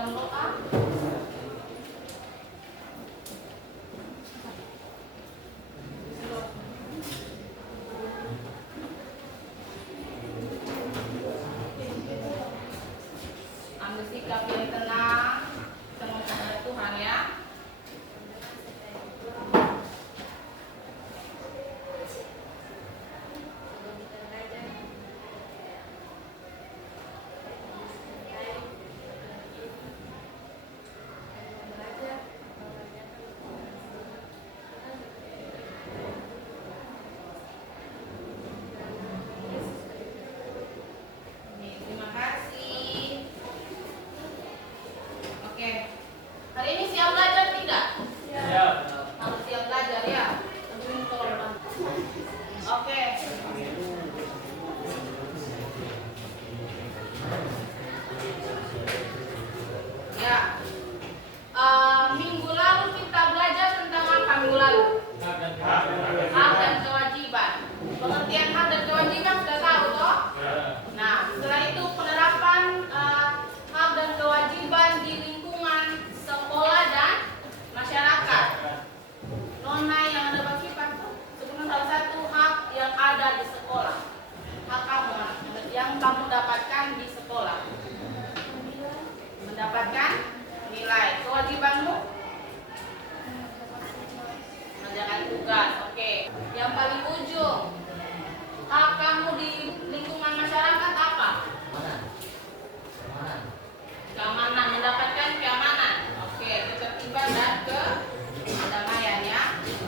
dalam doa. Ambil sikap yang tenang, kita menghadap Tuhan ya. Terima kasih. Oke. Hari ini siap belajar tidak? Siap. Harus siap belajar ya. Oke. Ya. Minggu lalu kita belajar tentang apa minggu lalu? Hak dan kewajiban. Pengertian hak dan kewajiban sudah tahu toh? Nah, setelah itu penerapan hak dan kewajiban di lingkungan sekolah dan masyarakat. Nona yang ada bersifat sebutkan salah satu hak yang ada di sekolah. Hak kamu yang kamu dapatkan di sekolah. Mendapatkan nilai. Kewajibanmu mengerjakan tugas. Oke. Yang paling ujung, hak kamu di lingkungan masyarakat apa? Keamanan, mendapatkan keamanan. Oke, ketertiban dan kedamaian ya.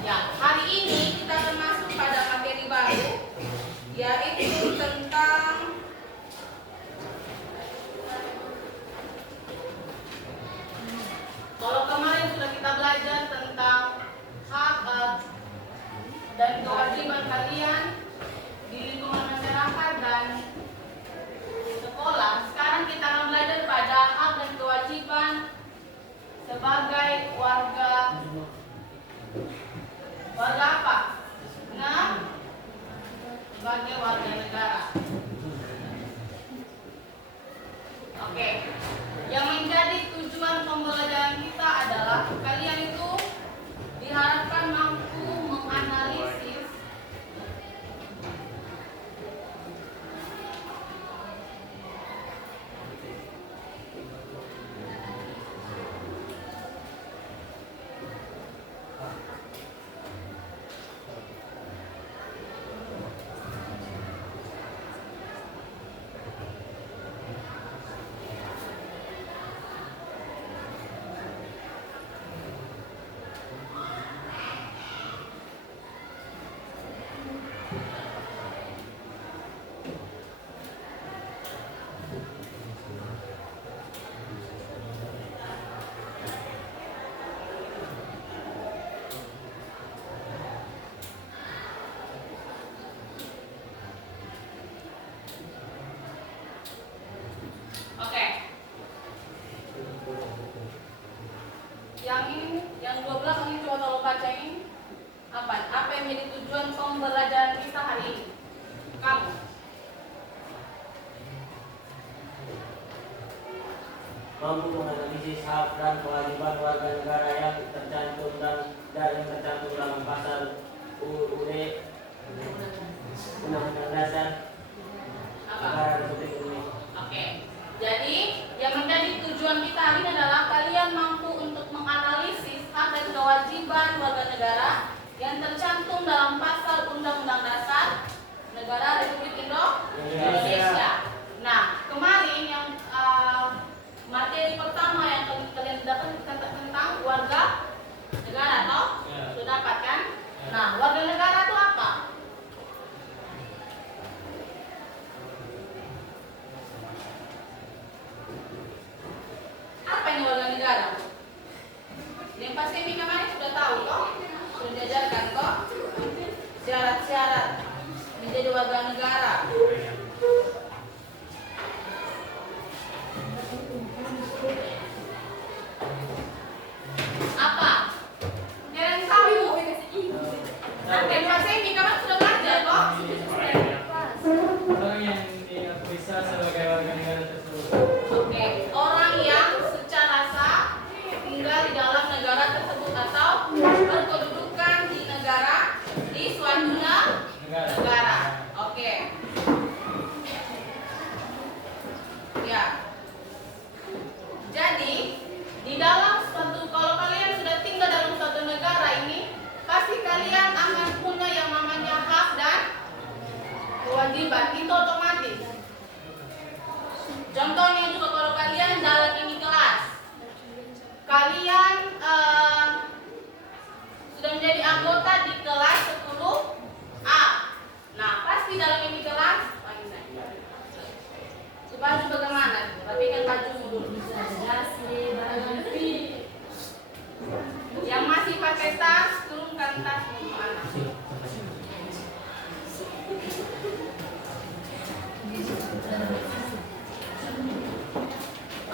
Ya, hari ini kita akan masuk pada materi baru, yaitu tentang kalau kemarin sudah kita belajar tentang hak dan kewajiban kalian di lingkungan masyarakat dan sekolah. Sekarang kita akan belajar pada hak dan kewajiban sebagai warga apa? Nah, sebagai warga negara. Oke. Yang menjadi tujuan pembelajaran kita adalah kalian itu diharapkan mampu menganalisis yang 12 ini coba tolong bacain apa yang menjadi tujuan pembelajaran kita hari ini. Kamu Mampu menganalisis hak dan kewajiban warga negara yang tercantum dalam pasal UUD Undang-Undang Dasar Negara Republik Indonesia. Oke. Jadi yang menjadi tujuan kita hari ini adalah kalian mampu untuk menganalisis hak dan kewajiban warga negara yang tercantum dalam pasal Undang-Undang Dasar Negara Republik Indonesia. Nah, kemarin yang materi pertama yang kalian dapat tentang warga negara, toh? Sudah dapat kan? Nah, warga negara itu apa? Apa ini warga negara? Yang pasti ini kemarin sudah tahu toh? Sudah diajarkan toh? Syarat-syarat menjadi warga negara. Apa? Yang tahu? Yang pasti ini kemarin sudah belajar toh? Orang yang bisa sebagai warga negara tersebut. Oke, orang yang secara kewajiban itu otomatis. Contohnya juga kalau kalian dalam ini kelas, kalian sudah menjadi anggota di kelas 10A. Nah, pasti dalam ini kelas baju bagaimana? Tapi kan bajumu dulu. Yang masih pakai tas, turunkan tasmu ke mana?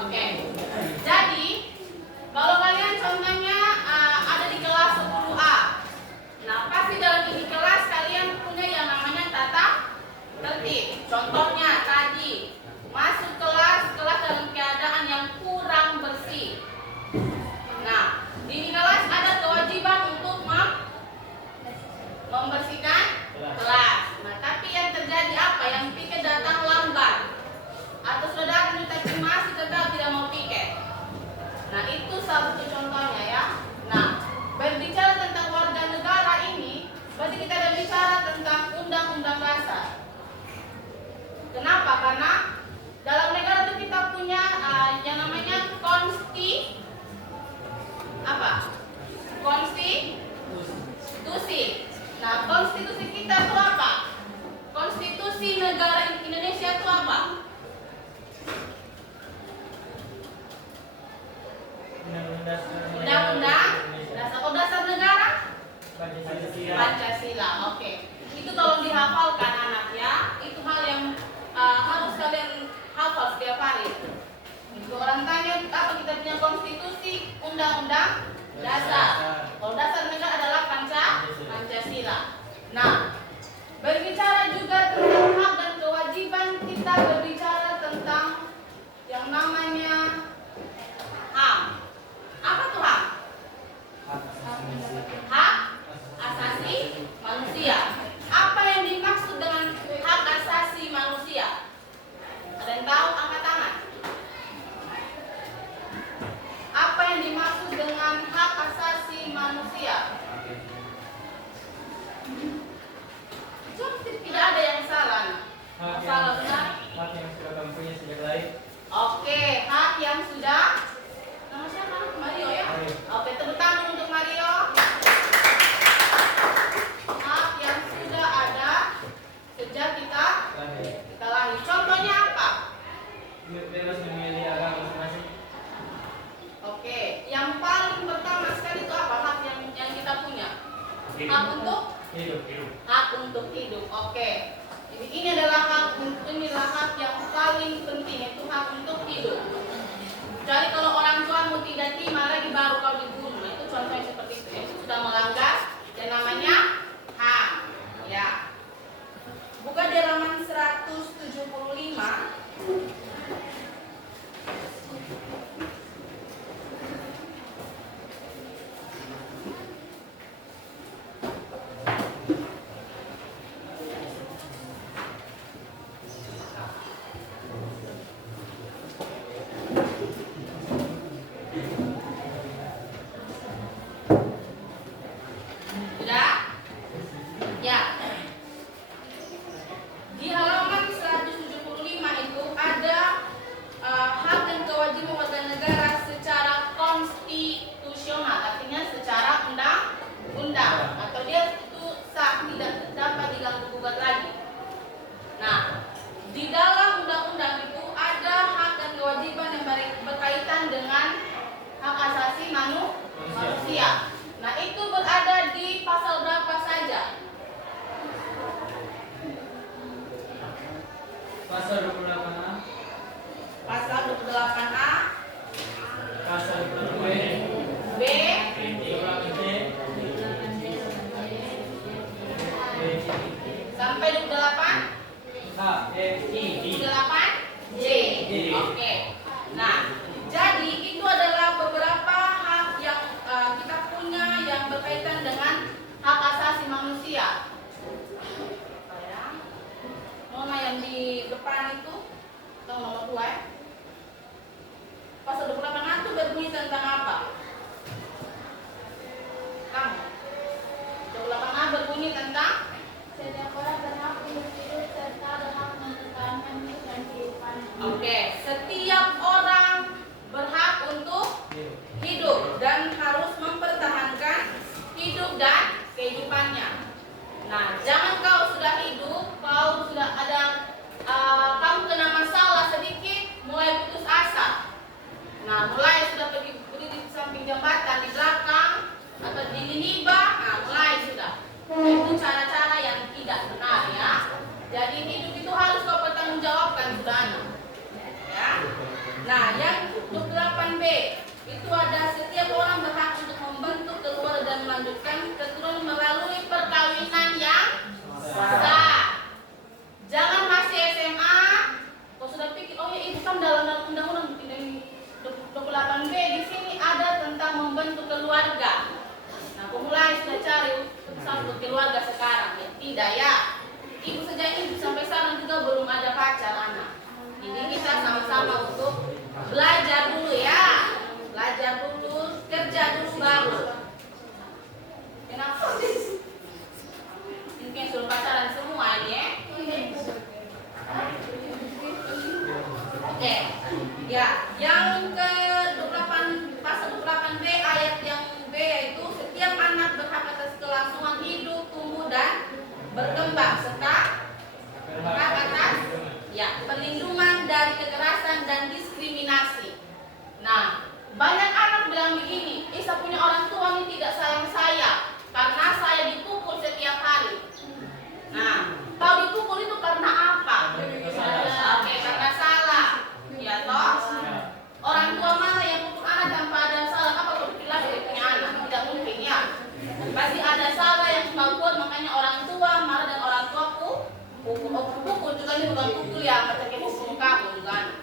Oke. Jadi, kalau kalian contohnya ada di kelas 10A. Nah, pasti dalam ini kelas kalian punya yang namanya tata tertib. Contohnya tadi, masuk kelas dalam keadaan yang kurang bersih. Nah, di kelas ada kewajiban untuk membersihkan kelas. Nah, tapi yang terjadi apa? Yang piket datang lambat. Atau sudah datang tapi masih tetap tidak mau piket. Nah, itu salah satu contohnya ya. Nah, berbicara tentang warga negara ini, berarti kita ada bicara tentang undang-undang dasar. Kenapa? Karena dalam negara itu kita punya yang namanya konstitusi. Nah, konstitusi kita itu apa? Konstitusi negara Indonesia itu apa? Undang-undang dasar. Oh, dasar negara? Pancasila. Oke. Itu tolong dihafalkan anak ya. Itu hal yang harus kalian hafal setiap hari. Itu orang tanya apa kita punya konstitusi, undang-undang dasar. Kalau dasar negara adalah Pancasila. Nah, berbicara juga tentang hak dan kewajiban, kita berbicara tentang yang namanya HAM. Apa tuh HAM? Hak asasi manusia. Apa yang dimaksud dengan hak asasi manusia? Ada yang tahu? Angkat tangan. Apa yang dimaksud dengan hak asasi manusia? Tidak ada yang salah. Salah benar? Hak yang sudah kamu punya sejak lahir. Oke, hak yang sudah. Nama siapa? Mario ya? Oke, tepuk tangan untuk Mario. Hak yang sudah ada sejak kita lahir. Contohnya apa? Bebas memilih agama masing-masing. Oke, yang paling pertama sekali itu apa hak yang kita punya? Hak untuk Hidup. hak untuk hidup. Oke. Jadi ini adalah hak yang paling penting, itu hak untuk hidup. Jadi kalau orang tua mau tidak terima lagi baru kau dibunuh. Itu contohnya seperti itu. Itu sudah melanggar yang namanya HAM. Ya. Buka di halaman 175. Nah, mulai sudah pergi berdiri di samping jembatan, di belakang atau di hibah, nah mulai sudah. Itu cara-cara yang tidak benar ya. Jadi hidup itu harus kau pertanggungjawabkan saudara. Ya. Nah, yang 28B itu ada setiap orang berhak untuk membentuk keluarga dan melanjutkan keturunan melalui perkawinan yang sah. Jangan masih SMA, kau sudah pikir, oh ya itu kan dalam undang-undang 28B di sini ada tentang membentuk keluarga. Nah, kau mulai sudah cari sambut keluarga sekarang ya. Tidak ya. Ibu saja ini sampai sekarang juga belum ada pacar anak. Ini kita sama-sama untuk belajar dulu ya. Belajar dulu, kerja dulu baru. Kenapa? Mungkin suruh pacaran semua ini ya. Oke. Ya, yang ke-28 pasal 28B ayat yang B yaitu setiap anak berhak atas kelangsungan hidup, tumbuh dan berkembang serta berhak atas ya perlindungan dari kekerasan dan diskriminasi. Nah, banyak anak bilang begini, saya punya orang tua ini tidak sayang saya karena saya dipukul setiap hari. Nah, tahu dipukul itu karena apa? Oke, karena salah. Ya toh? Orang tua mana yang pukul anak tanpa ada salah? Apa kalau dibilang dia punya anak? Tidak mungkin ya. Pasti ada salah yang membuat makanya orang tua marah dan orang tua pukul juga ini bukan pukul ya macam kayak pukul kamu juga.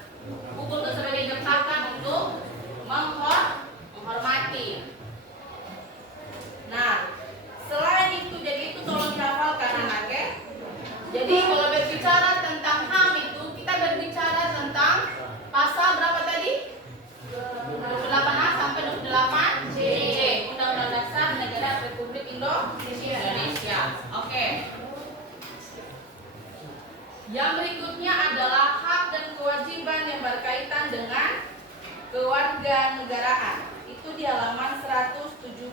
Pukul itu sebagai desakan untuk menghormati. Nah, selain itu jadi itu tolong dihafalkan anak ya. Jadi kalau berbicara tentang HAM itu kita berbicara tentang pasal berapa tadi? 28A sampai 28C Undang-Undang Dasar Negara Republik Indonesia. Oke. Yang berikutnya adalah hak dan kewajiban yang berkaitan dengan kewarganegaraan. Itu di halaman 179.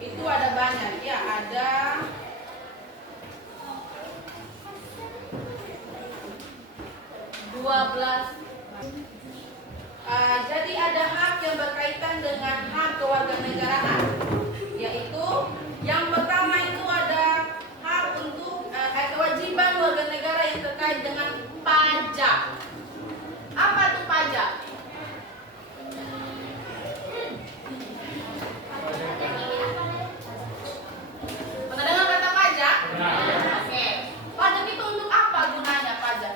Itu ada banyak ya, ada jadi ada hak yang berkaitan dengan hak kewarganegaraan, yaitu yang pertama itu ada hak untuk kewajiban warga negara yang terkait dengan pajak. Apa itu pajak? Pernah dengar kata pajak? Oke. Pajak itu untuk apa gunanya pajak?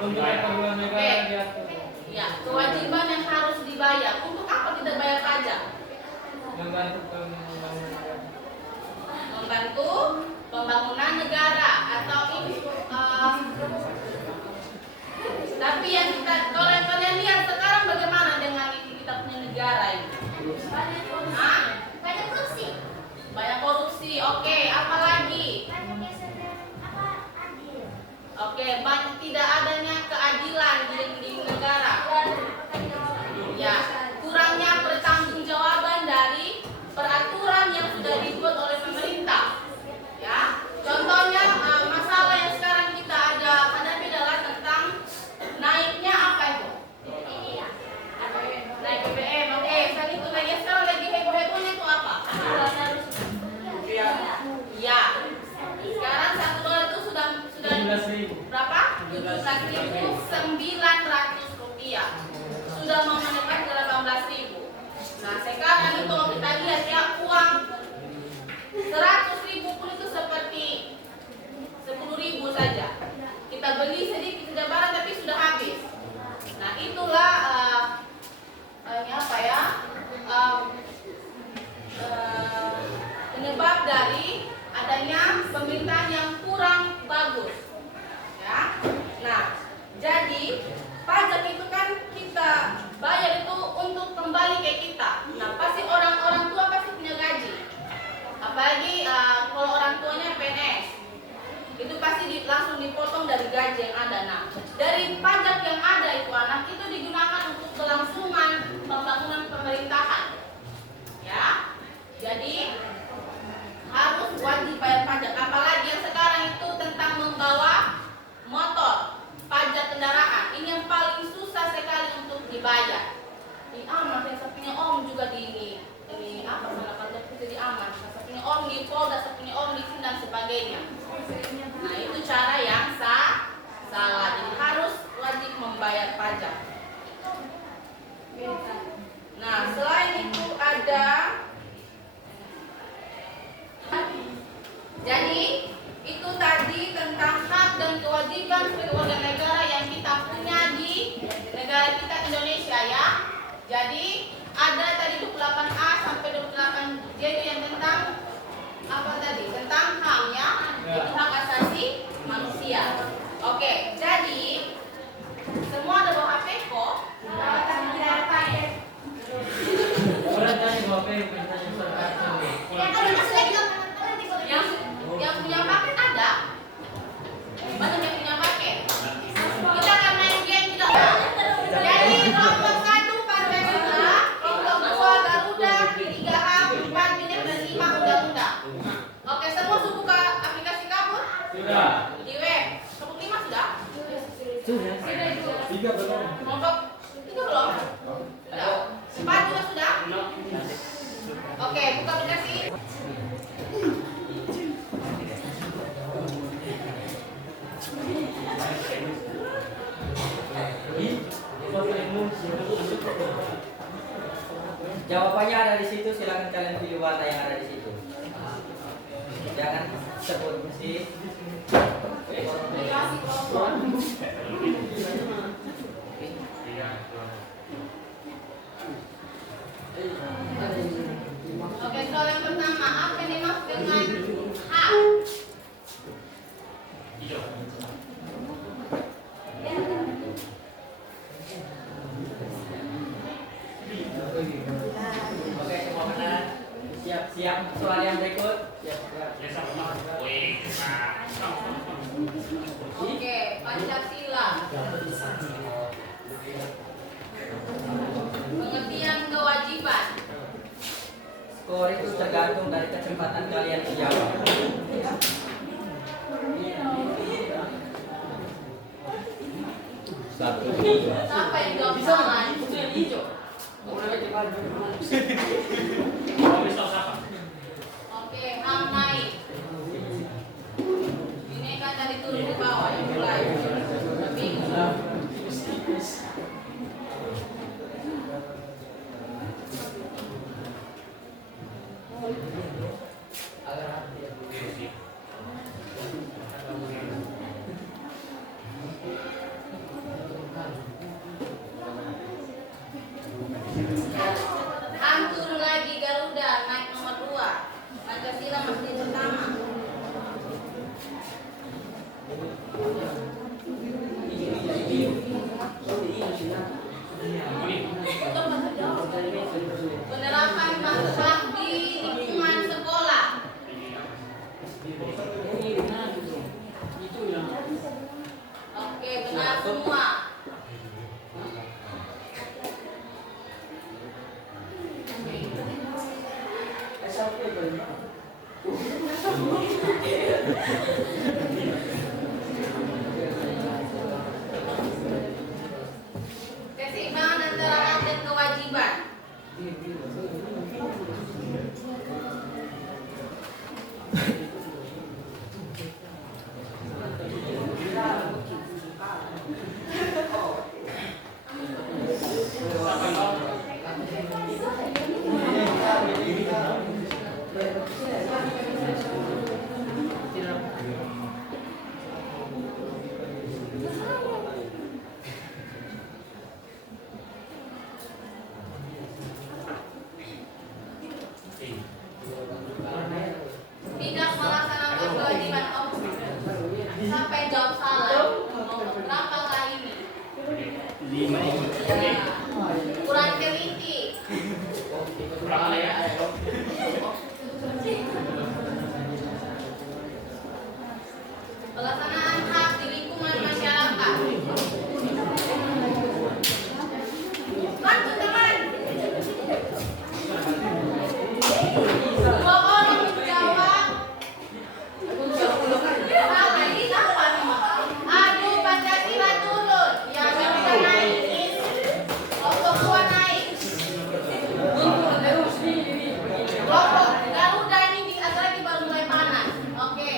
Untuk keperluan negara diatur. Ya, kewajiban yang harus dibayar. Untuk apa tidak bayar pajak? Membantu pembangunan negara atau ini. Tapi yang kita, kalau yang kalian lihat sekarang bagaimana dengan ini kita punya negara ini? Banyak korupsi. Banyak korupsi. Oke, apa lagi? Oke, banyak tidak adanya keadilan di negara. Ya, kurangnya pertanggungjawaban dari peraturan yang sudah dibuat oleh pemerintah. Ya, contohnya masalah yang sekarang kita hadapi adalah tentang naiknya apa itu? Naik BBM. Oke, saat itu lagi sekarang lagi heboh-hebohnya itu apa? Ya. Sekarang $1 itu sudah 17.000. berapa? 17.900 rupiah. Sudah mau mendekat ke 18.000. Nah, sekarang itu kalau kita lihat ya uang 100.000 pun itu seperti 10.000 saja. Kita beli sedikit saja barang tapi sudah habis. Nah, itulah ini apa ya? Penyebab dari adanya pemerintahan yang kurang bagus. Ya. Nah, jadi pajak itu kan kita bayar itu untuk kembali ke kita. Nah, pasti orang tua pasti punya gaji. Apalagi kalau orang tuanya PNS. Itu pasti langsung dipotong dari gaji yang ada. Nah, dari pajak yang ada itu anak itu digunakan untuk kelangsungan pembangunan pemerintahan. Ya. Jadi harus wajib bayar pajak. Apalagi yang sekarang itu kewajiban sebagai warga negara yang kita punya di negara kita Indonesia ya. Jadi ada tadi 28A sampai 28J itu yang tentang apa tadi? Tentang HAM ya. Itu hak asasi manusia. Oke, jadi semua ada bawa HP kok. Yang punya paket ada. Banyak yang punya paket. Kita akan main game tidak? Jadi kelompok 1 Pancasila, kelompok 2 Garuda, 3 HAM, 4 BINEP dan 5 undang-undang. Oke, semua sudah buka aplikasi kabur? Sudah. Di web. Kelompok 5 sudah? Sudah. 3 belum. Kelompok 3 belum? Sudah. 4 juga sudah? Oke, buka aplikasi. Jawabannya ada di situ, silakan kalian pilih warna yang ada di situ. Jangan sebut mesti. Oke, soal yang pertama, apa yang dimaksud dengan hak? Oke, semua kanan. Siap-siap soal yang berikut. Oke, Pancasila. Pengertian kewajiban. Skor itu tergantung dari kecepatan kalian menjawab. Satu. Siapa yang jawab salah? Oke, HAM naik. Ini kan tadi turun ke bawah yang mulai. Bingung. HAM turun lagi, Garuda naik nomor 2. Pancasila masih pertama. Penerapan hak di lingkungan sekolah. Oke, benar semua. Keseimbangan antara hak dan kewajiban. Tidak melaksanakan kewajiban sampai jawab salah. Nomor berapa kali ini? 5 ini. Ya. Kurang teliti. Berapa ya? Pelaksanaan hak di lingkungan masyarakat. Bantu teman. 2 orang menjawab. Salah, ini apa nih? Aduh, Pancasila turun. Yang Garuda naik. Kelompok 2 naik. Kelompok Garuda ini di antara baru mulai panas. Oke.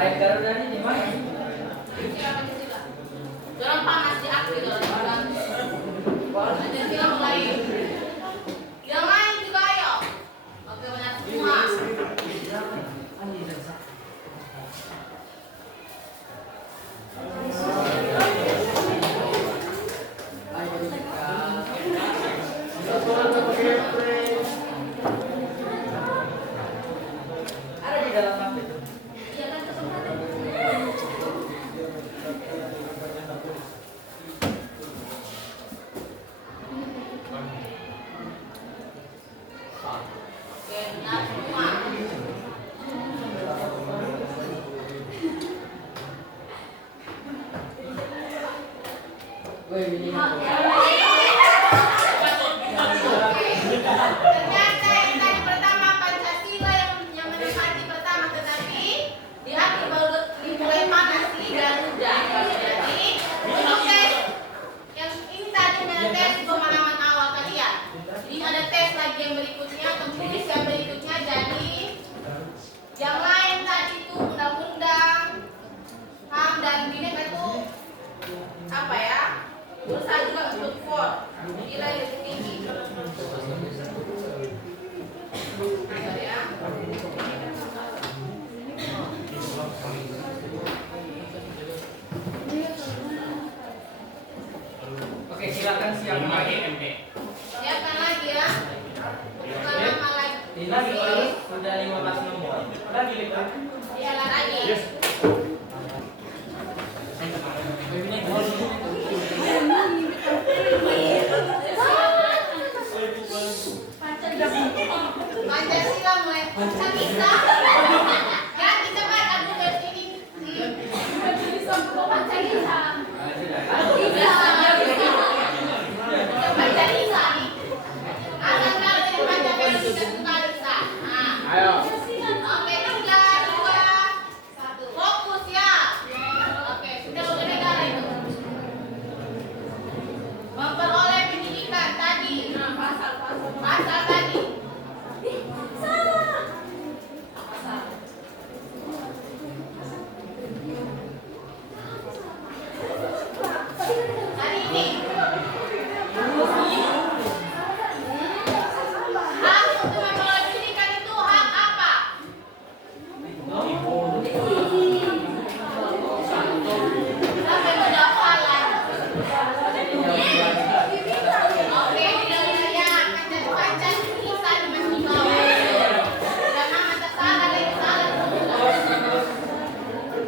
Baik Garuda ini di mana? Sila Pancasila. Dorong panas di akhir dorong. Pancasila mulai. Yang lain juga ayo. Oke banyak semua. Ada di dalam map itu. Iya kan kesempatan. Oke, benar semua. Woi, ini. Ternyata yang tadi pertama Pancasila yang mendekati pertama, tetapi di akhir baru dimulai panas di Garuda. Jadi untuk tes yang ini tadi tes pemahaman awal kalian. Ini ada tes lagi yang berikutnya, tulis yang berikutnya. Jadi yang lain tadi itu undang-undang, HAM dan BINEK itu apa ya? Berusaha juga untuk vote nilai lebih tinggi. Bentar ya. Oke, silakan siapkan lagi. Siapkan lagi ya. Bukan nama lagi. Ini sudah 15 nomor. Iya lagi. Pancasila mulai Pancasila. Ya kita baca dulu dari sini. Pancasila. Pancasila nih. Asal kalau tidak baca kalau tidak Pancasila. Ayo. Oke, 3, 2, 1. Fokus ya. Oke, sudah udah negara itu. Memperoleh pendidikan tadi. Pasal tadi. Hari ini hak untuk memperoleh pendidikan itu hak apa? Sampai mendaftaran. Oke, ya Pancasila masih bawah. Jangan mata salah lagi salah.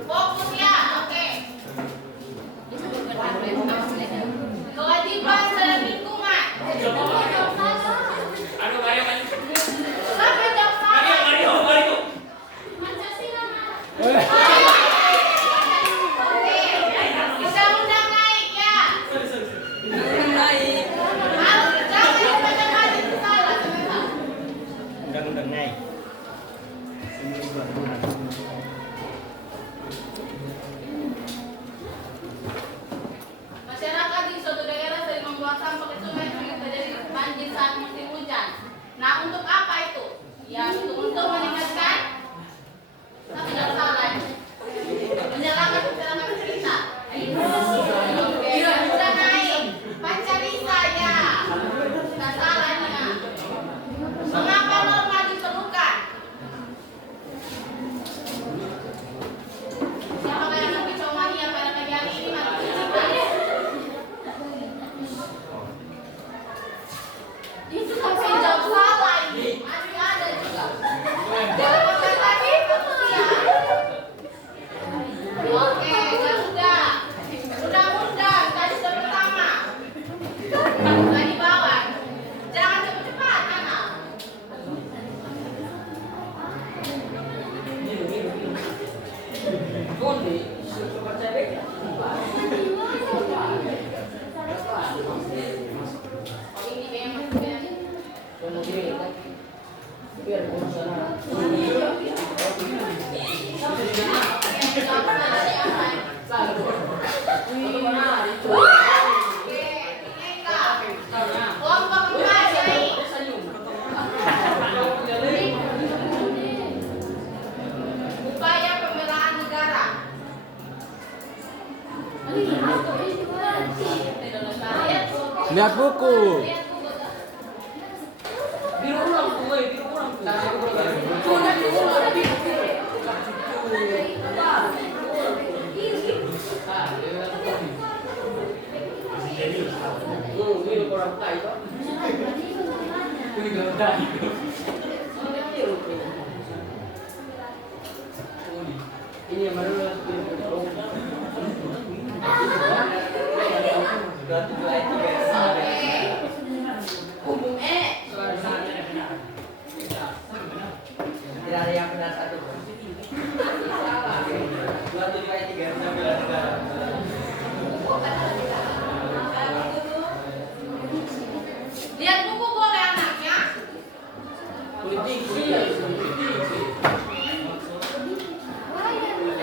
Fokus ya, oke. Kewajiban dalam lingkungan. Sampai daftar. Pancasila. Oke. Undang-undang naik ya. Harus jangan dibaca-baca itu salah. Undang-undang naik. Masyarakat di suatu daerah sering membuang sampah ke sungai sehingga terjadi banjir saat musim hujan. Nah, untuk apa itu? Ya, untuk meningkatkan. Tapi tidak salah. Menyerahkan masyarakat cerita. Oke, sudah naik. Pancasila ya. Tidak salah nih ya. Mengapa norma diperlukan? Siapa yang nanti Somania pada pagi hari ini masih cerita? Itu sampai jauh salah ini. Masih ada juga. Jangan pakai lagi itu ya. Oke, Garuda. Undang-undang tadi sudah pertama. Sudah di bawah. Jangan cepat-cepat, anak. Oh, ini memang kelompok 4 Yai. Upaya pembelaan negara Lihat buku. Lihat buku. Biru ulang tuh, biru ulang tuh. Ini yang baru Oke. Umum E. tidak ada yang benar satu. 27 ayat 3 tentang bela negara. Lihat buku boleh anaknya.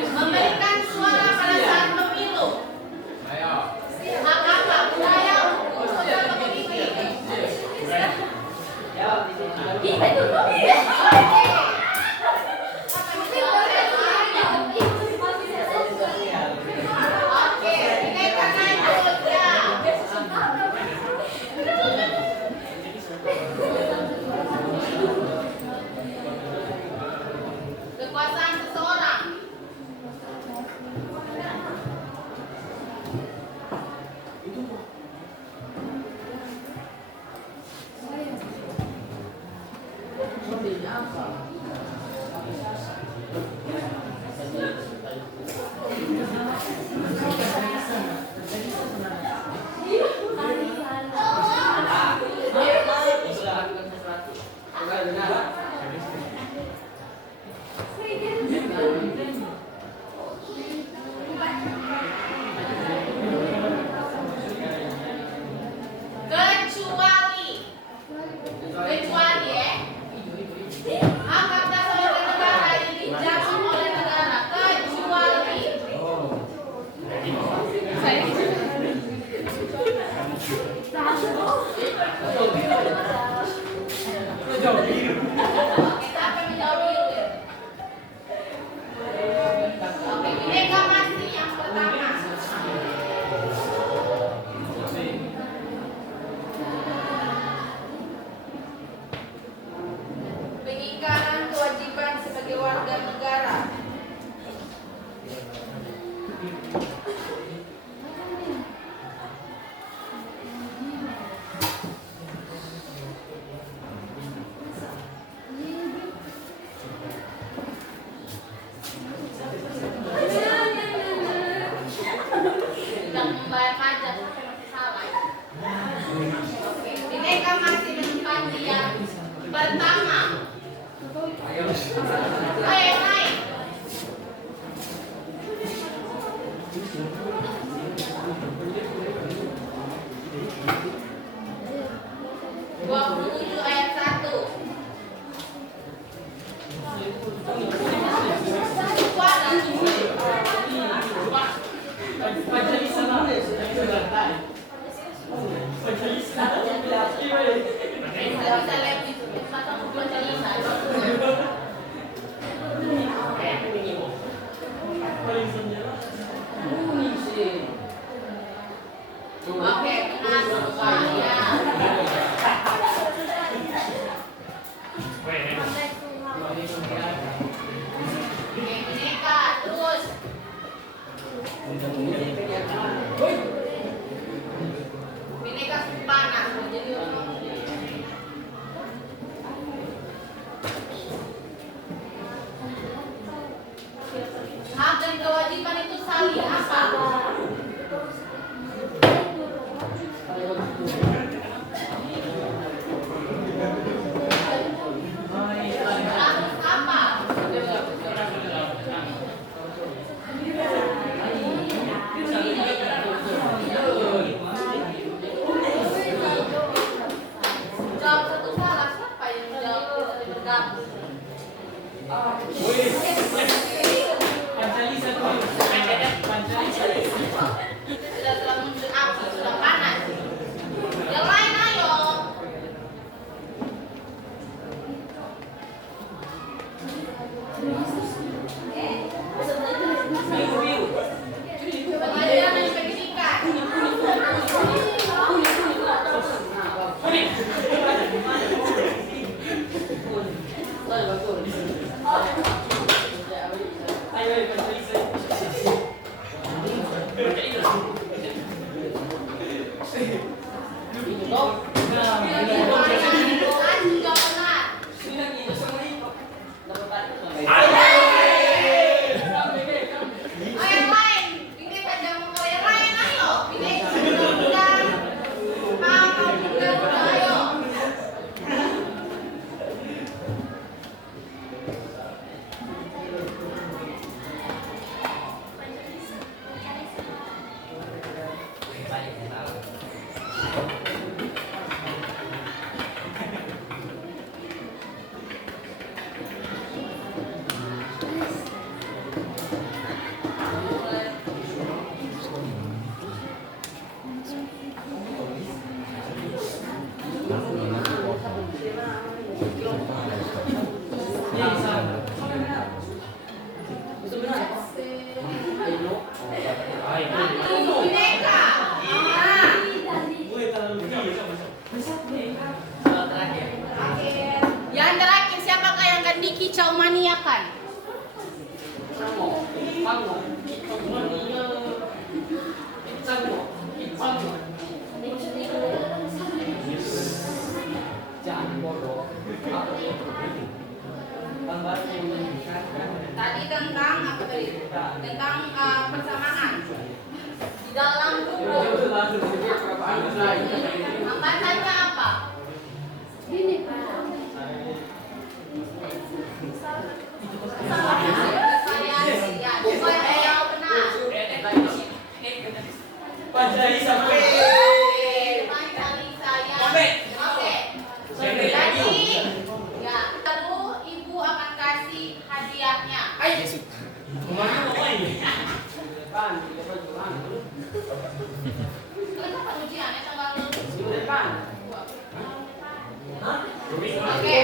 Memberikan suara pada saat pemilu. Hak apa? Budaya, hukum, sosial, ekonomi. Jawab di sini. Itu dong. Oke, ini karena itu ya. Kekuasaan seseorang. Kecuali ya. Hak atas warga negara yang dijamin oleh negara kecuali kita akan menjawab dulu ya. Oke, Bineka Masih yang pertama. Pengingkaran kewajiban sebagai warga negara. Tidak membayar pajak sampai masih salah. Oke, Bineka Masih menempati yang pertama. Ayo naik. Dua puluh tujuh ayat 1. Bisa lihat itu, masa aku baca lisan. Oke, benar semua ya. Oke, Bineka terus. Bineka panas jadi hak dan kewajiban itu saling apa? Harus apa? Jawab satu salah, siapa yang menjawab kita bergabung? Pancalisa tuh. Pancalisa. tentang persamaan di dalam hukum. Angkatannya apa? Ini Pak. Panjali sampai. Jadi, ya, lalu ibu akan kasih hadiahnya. Kemana mau ini? Kenapa ujiannya tanggal Oke.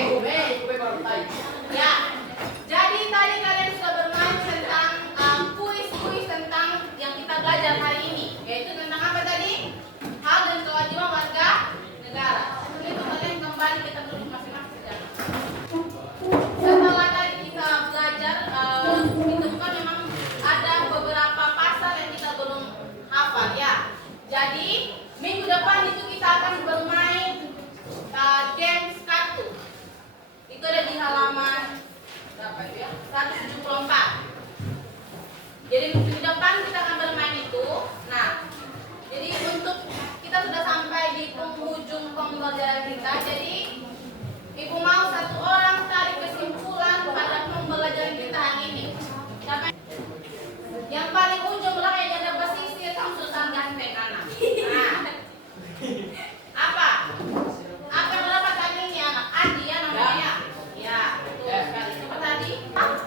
Ya, jadi tadi kalian sudah bermain tentang kuis-kuis tentang yang kita belajar hari ini, yaitu tentang apa tadi? Hak dan kewajiban warga negara. Sebelum itu kalian kembali kita duduk masing-masing. Setelah tadi kita belajar, ditemukan memang ada beberapa pasal yang kita belum hafal ya. Jadi minggu depan itu kita akan bermain games kartu. Itu ada di halaman berapa itu ya? 174. Jadi minggu depan kita akan bermain itu. Nah, jadi untuk kita sudah sampai di penghujung pembelajaran kita. Jadi ibu mau satu orang tarik kesimpulan pada pembelajaran kita hari ini. Siapa yang paling ujung lah yang ada pesisir kamu susah ganteng anak. Nah, apa? Apa yang dapat tadi ini anak? Adi ya namanya. Ya, betul sekali. Coba tadi.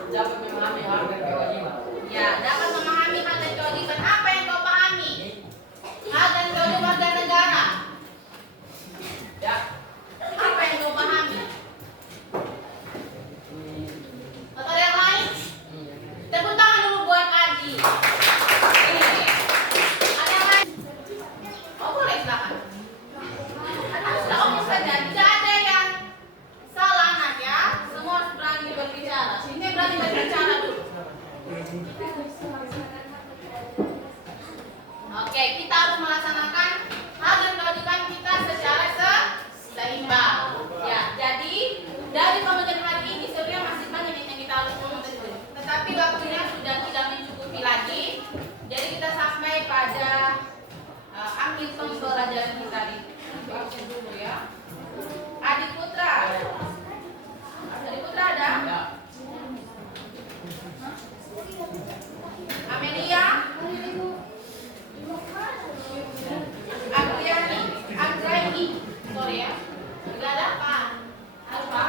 Dapat memahami hak dan kewajiban. Ya, dapat memahami hak dan kewajiban. Apa yang kau pahami? Hak dan kewajiban warga negara. Ya. Apa yang kau pahami? Atau ada yang lain? Tepuk tangan dulu buat Adi. Ini. Ada yang lain? Oh boleh silakan. Anak sudah omong saja. Tidak ada yang salah anak ya. Semua harus berani berbicara. Sini berani berbicara dulu. Oke, kita harus melaksanakan hak dan kewajiban kita secara seimbang. Ya, jadi dari pembelajaran hari ini sebenarnya masih banyak yang kita harus ngomong tadi. Tetapi waktunya sudah tidak mencukupi lagi. Jadi kita sampai pada akhir pembelajaran kita di absen dulu ya. Adik Putra. Adik Putra ada? Amelia. Agrani. Sorry ya. Enggak ada Pak. Apa?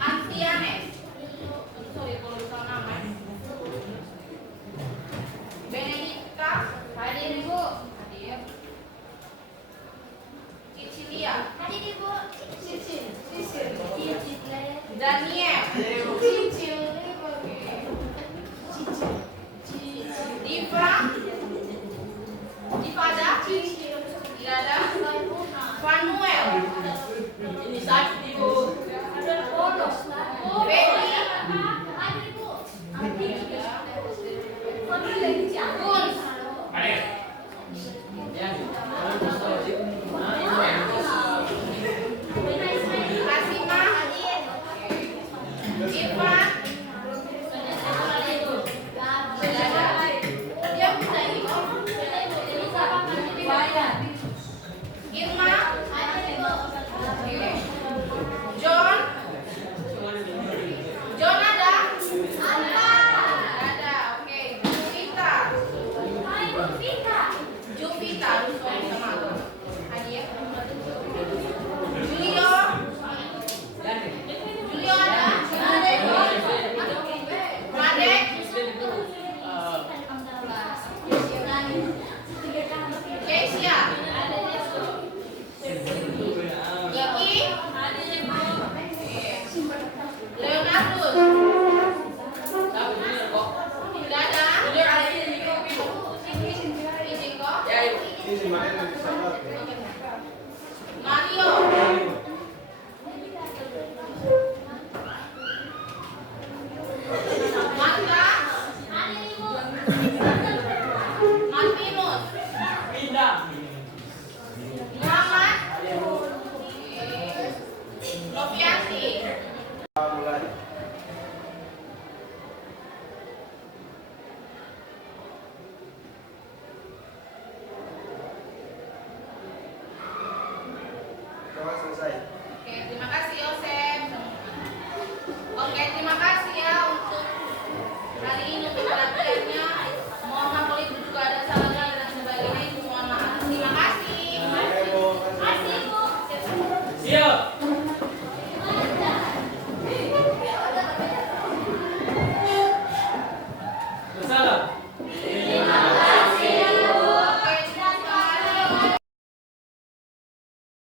Antianes. Sorry kalau lupa nama. Benedika. Hadir Ibu. Hadir. Cicilia. Hadir Ibu. Cicil. Daniel. Cicil. Diva. Ada? Tidak ada. Vanuel. Ini sakit Ibu. Ada polos. Becky.